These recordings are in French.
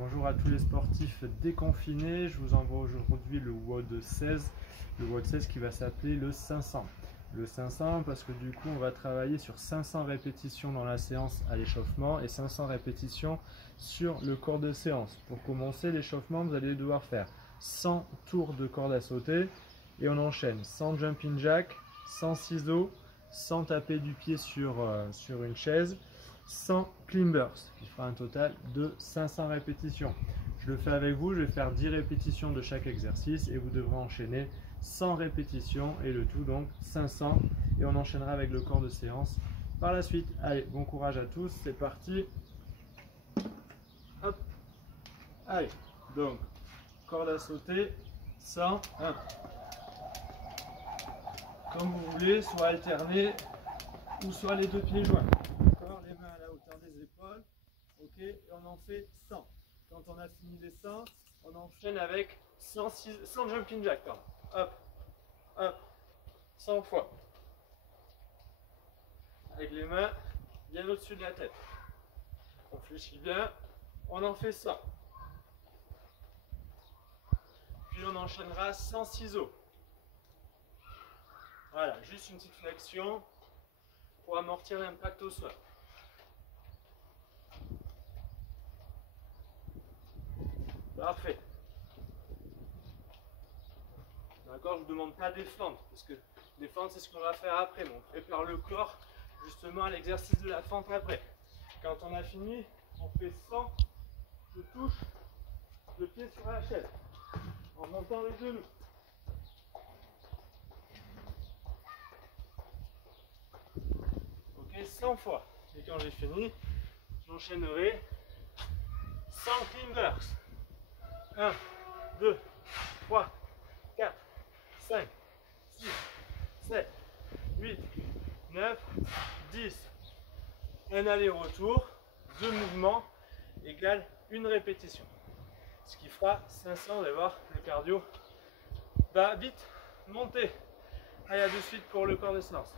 Bonjour à tous les sportifs déconfinés, je vous envoie aujourd'hui le WOD 16, le WOD 16 qui va s'appeler le 500. Le 500 parce que du coup on va travailler sur 500 répétitions dans la séance à l'échauffement et 500 répétitions sur le corps de séance. Pour commencer l'échauffement, vous allez devoir faire 100 tours de corde à sauter et on enchaîne 100 jumping jack, 100 ciseaux, 100 taper du pied sur une chaise, 100 climbers, qui fera un total de 500 répétitions. Je le fais avec vous, je vais faire 10 répétitions de chaque exercice et vous devrez enchaîner 100 répétitions et le tout donc 500 et on enchaînera avec le corps de séance par la suite. Allez, bon courage à tous, c'est parti. Hop. Allez, donc corde à sauter, 100, 1. Comme vous voulez, soit alterné ou soit les deux pieds joints. Les mains à la hauteur des épaules, ok, et on en fait 100. Quand on a fini les 100, on enchaîne avec 100 jumping jack, pardon. Hop, hop, 100 fois. Avec les mains bien au-dessus de la tête. On fléchit bien, on en fait 100. Puis on enchaînera 100 ciseaux. Voilà, juste une petite flexion pour amortir l'impact au sol. Parfait. D'accord, je ne vous demande pas des fentes, parce que les fentes c'est ce qu'on va faire après, mais on prépare le corps justement à l'exercice de la fente après. Quand on a fini, on fait 100, je touche le pied sur la chaise, en montant les genoux. Ok, 100 fois. Et quand j'ai fini, j'enchaînerai 100 climbers. 1, 2, 3, 4, 5, 6, 7, 8, 9, 10. Un aller-retour, 2 mouvements égale une répétition. Ce qui fera 500, vous allez voir, le cardio va vite monter. Allez, à de suite pour le corps de séance.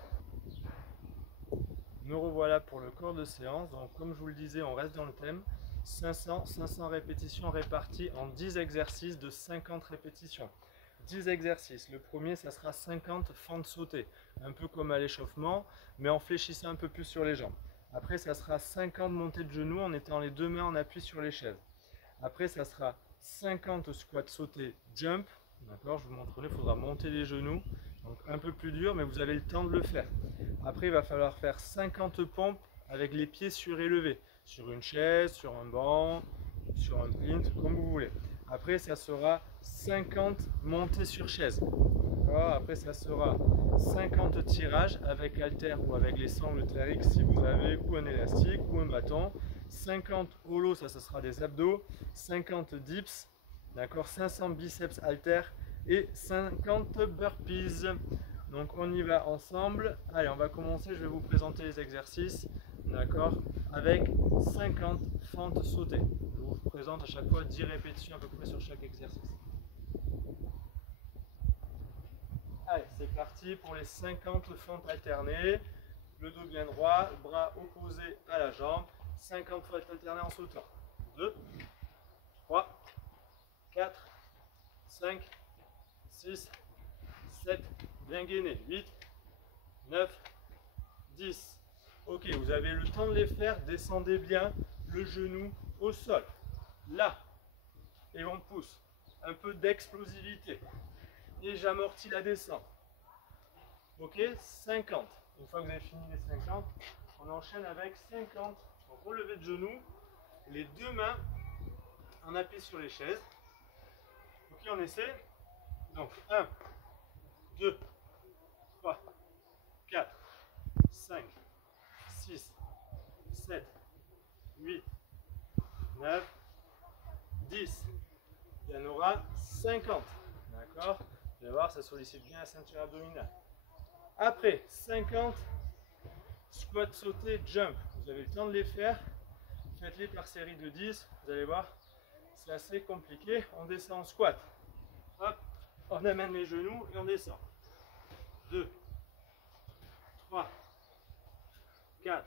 Me revoilà pour le corps de séance. Donc, comme je vous le disais, on reste dans le thème. 500 répétitions réparties en 10 exercices de 50 répétitions. 10 exercices. Le premier, ça sera 50 fentes sautées, un peu comme à l'échauffement, mais en fléchissant un peu plus sur les jambes. Après, ça sera 50 montées de genoux en étant les deux mains en appui sur les chaises. Après, ça sera 50 squats sautés jump. D'accord, je vous montrerai, il faudra monter les genoux. Donc un peu plus dur, mais vous avez le temps de le faire. Après, il va falloir faire 50 pompes avec les pieds surélevés, sur une chaise, sur un banc, sur un plinth, comme vous voulez. Après, ça sera 50 montées sur chaise. Après, ça sera 50 tirages avec haltère ou avec les sangles TRX si vous avez, ou un élastique ou un bâton. 50 holos, ça sera des abdos. 50 dips, d'accord, 500 biceps haltères et 50 burpees. Donc on y va ensemble. Allez, on va commencer, je vais vous présenter les exercices, d'accord, avec 50 fentes sautées. Je vous présente à chaque fois 10 répétitions à peu près sur chaque exercice. Allez, c'est parti pour les 50 fentes alternées. Le dos bien droit, bras opposés à la jambe. 50 fois alternées en sautant. 2, 3, 4, 5, 6, 7, bien gainé. 8, 9, 10. Ok, vous avez le temps de les faire. Descendez bien le genou au sol. Là. Et on pousse. Un peu d'explosivité. Et j'amortis la descente. Ok, 50. Une fois que vous avez fini les 50, on enchaîne avec 50 relevés de genoux, les deux mains en appui sur les chaises. Ok, on essaie. Donc 1, 2, 3, 4, 5, 6, 7, 8, 9, 10. Il y en aura 50. D'accord? Vous allez voir, ça sollicite bien la ceinture abdominale. Après, 50 squats sautés jump. Vous avez le temps de les faire. Faites-les par série de 10. Vous allez voir, c'est assez compliqué. On descend en squat. Hop, on amène les genoux et on descend. 2, 3, 4,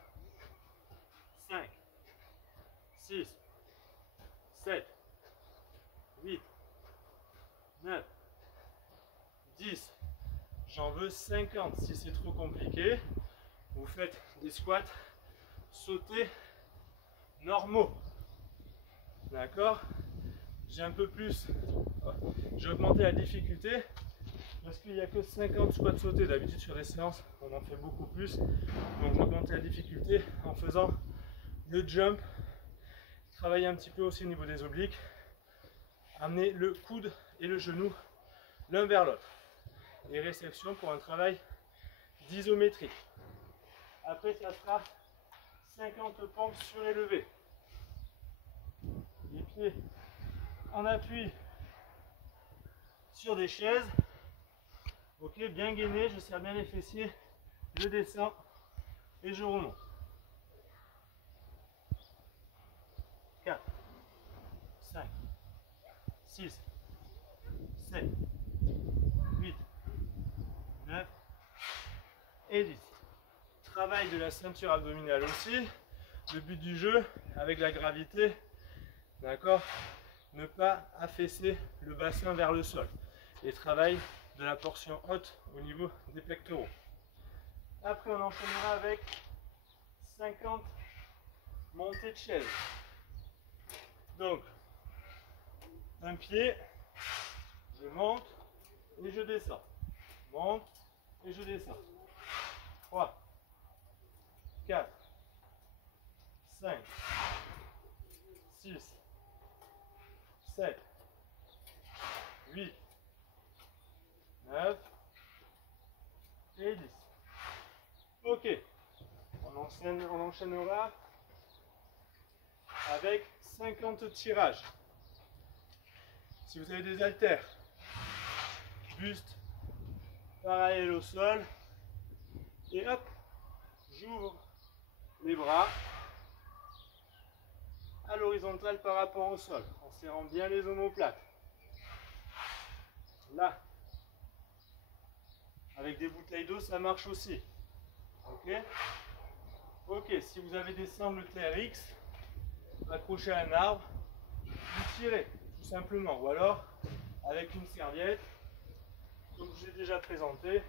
5, 6, 7, 8, 9, 10. J'en veux 50. Si c'est trop compliqué, vous faites des squats sautés normaux. D'accord? J'ai un peu plus, j'ai augmenté la difficulté parce qu'il n'y a que 50 squats sautés. D'habitude sur les séances, on en fait beaucoup plus. Donc j'ai augmenté la difficulté en faisant le jump, travailler un petit peu aussi au niveau des obliques, amener le coude et le genou l'un vers l'autre. Et réception pour un travail d'isométrie. Après, ça sera 50 pompes surélevées. Les pieds en appui sur des chaises. Ok, bien gainé, je serre bien les fessiers, je descends et je remonte. 4, 5, 6, 7, 8, 9 et 10. Travail de la ceinture abdominale aussi. Le but du jeu, avec la gravité, d'accord, ne pas affaisser le bassin vers le sol. Et travail de la portion haute au niveau des pectoraux. Après, on enchaînera avec 50 montées de chaise. Donc, un pied, je monte et je descends. Monte et je descends. 3, 4, 5, 6, 7, 8, 9 et 10. Ok, on enchaînera avec 50 tirages. Si vous avez des haltères, buste parallèle au sol, et hop, j'ouvre les bras à l'horizontale par rapport au sol, en serrant bien les omoplates. Là, avec des bouteilles d'eau, ça marche aussi. Ok. Ok, si vous avez des sangles TRX, accrochés à un arbre, vous tirez, tout simplement. Ou alors, avec une serviette, comme je l'ai déjà présenté,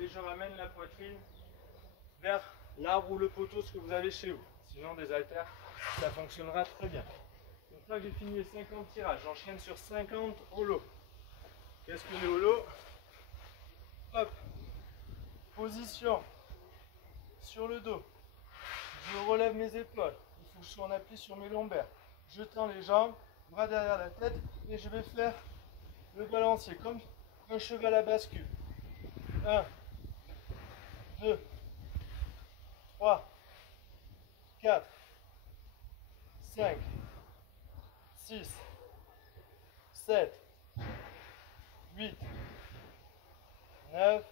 et je ramène la poitrine vers l'arbre ou le poteau, ce que vous avez chez vous. Sinon, des haltères, ça fonctionnera très bien. Une fois que j'ai fini les 50 tirages, j'enchaîne sur 50 holos. Qu'est-ce que les holos? Hop, position sur le dos. Je relève mes épaules. Il faut que je sois en appui sur mes lombaires. Je tends les jambes, bras derrière la tête, et je vais faire le balancier comme un cheval à bascule. 1, 2, 3, 4, 5, 6, 7, 8, 9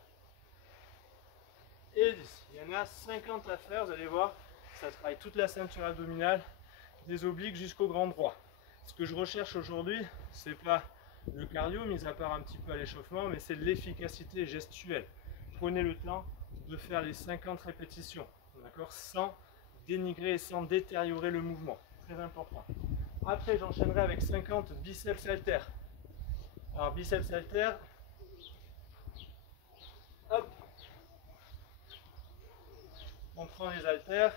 et 10. Il y en a 50 à faire, vous allez voir, ça travaille toute la ceinture abdominale, des obliques jusqu'au grand droit. Ce que je recherche aujourd'hui, c'est pas le cardio, mis à part un petit peu à l'échauffement, mais c'est de l'efficacité gestuelle. Prenez le temps de faire les 50 répétitions, d'accord, sans dénigrer et sans détériorer le mouvement. Très important. Après, j'enchaînerai avec 50 biceps haltères. Alors, biceps haltères, hop, on prend les haltères,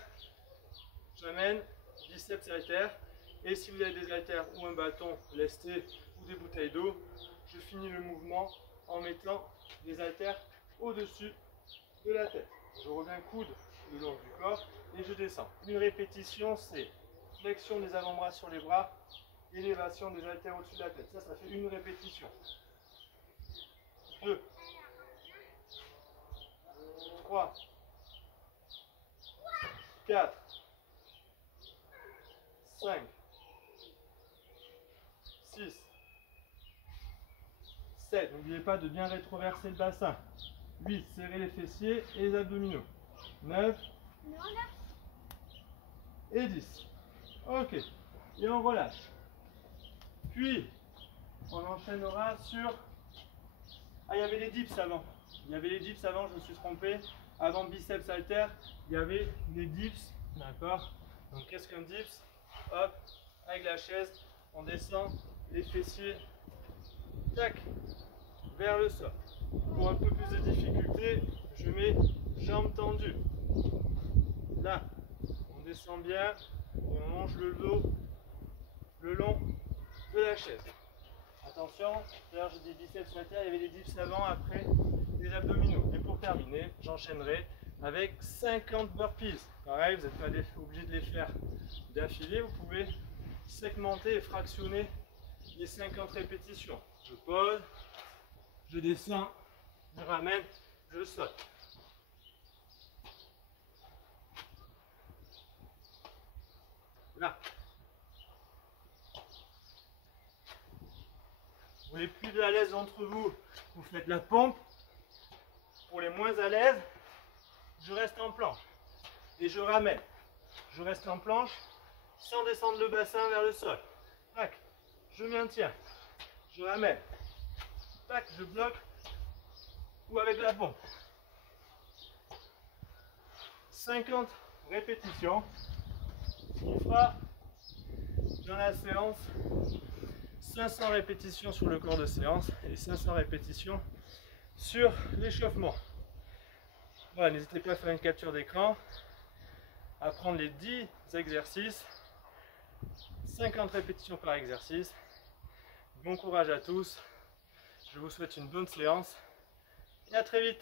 j'amène biceps haltères, et si vous avez des haltères ou un bâton lesté ou des bouteilles d'eau, je finis le mouvement en mettant les haltères au-dessus de la tête. Je reviens coude le long du corps et je descends. Une répétition, c'est flexion des avant-bras sur les bras, élévation des haltères au-dessus de la tête. Ça fait une répétition. 2, 3, 4, 5, 6, 7. N'oubliez pas de bien rétroverser le bassin. 8. Serrez les fessiers et les abdominaux. 9 et 10. Ok. Et on relâche. Puis, on enchaînera sur... Ah, il y avait les dips avant. Il y avait les dips avant, je me suis trompé. Avant biceps haltères, il y avait les dips. D'accord. Donc, qu'est-ce qu'un dips? Hop, avec la chaise, on descend les fessiers, tac, vers le sol. Pour un peu plus de difficulté, je mets jambes tendues. Là, on descend bien et on longe le dos le long de la chaise. Attention, tout à l'heure j'ai des biceps sur la terre, il y avait des dips avant, après des abdominaux. Et pour terminer, j'enchaînerai avec 50 burpees. Pareil, vous n'êtes pas obligé de les faire d'affilée, vous pouvez segmenter et fractionner les 50 répétitions. Je pose, je descends, je ramène, je saute. Là. Pour les plus à l'aise d'entre vous, vous faites la pompe. Pour les moins à l'aise, je reste en planche et je ramène. Je reste en planche sans descendre le bassin vers le sol. Tac, je maintiens, je ramène. Tac, je bloque ou avec la pompe. 50 répétitions, ce qui fera dans la séance 500 répétitions sur le corps de séance et 500 répétitions sur l'échauffement. Voilà, n'hésitez pas à faire une capture d'écran, à prendre les 10 exercices, 50 répétitions par exercice. Bon courage à tous, je vous souhaite une bonne séance et à très vite.